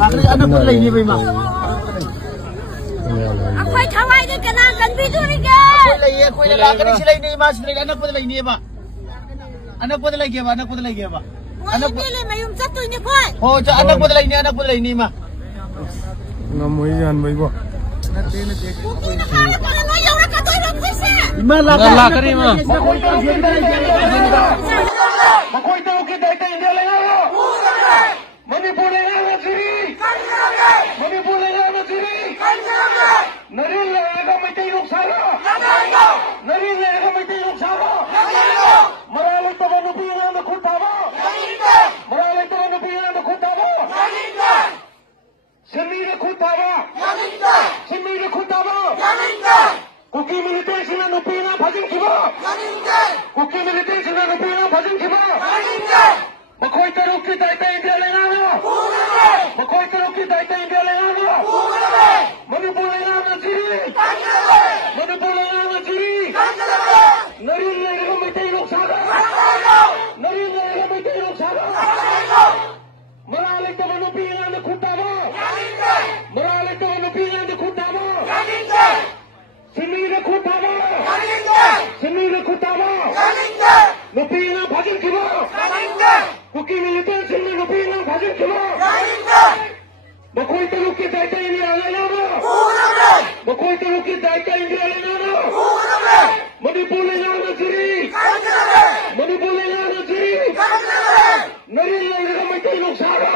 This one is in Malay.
anak pun lain ni memang. Aku thawai ke kena kan bidu ni ke? Aku lain kan sila ini mas, anak pun lain ni apa? Anak pun lagi apa? Anak pun lagi apa? Anak pun lagi mayum satu ni koi. Oh, anak pun lain ni mah. Ngamoy yan bay bo. Bukan nak kalau mayum nak kata orang kuasa. Malah kari mah. Makoy tahu kita India lengayo. Manipur lengayo siri. Manipur lengayo siri. Naril lengayo mati luksara. Naril lengayo mati luksara. Maralay taman upingan na kutaba. Maralay taman upingan na kutaba. Semira kutaba. Semira kutaba. Kuki militar sila upingan bajing kiba. Kuki militar sila upingan bajing kiba. Makoy tahu kita India lengayo. Makoy tahu kita India lengayo. Manipur lengayo siri. Manipur lengayo siri. Naril lengayo mati luksara. Naril lengayo mati luksara. Maralay taman upingan na kutaba. Maralay taman upingan na kutaba. Semira kutaba. Semira kutaba. Upingan bajing kiba. Kuki militar sila upingan bajing kiba. Makoy tahu kita India lengayo. Makoy tahu kita India lengayo. Manipur lengayo siri. Manipur lengayo siri. Naril lengayo mati luksara.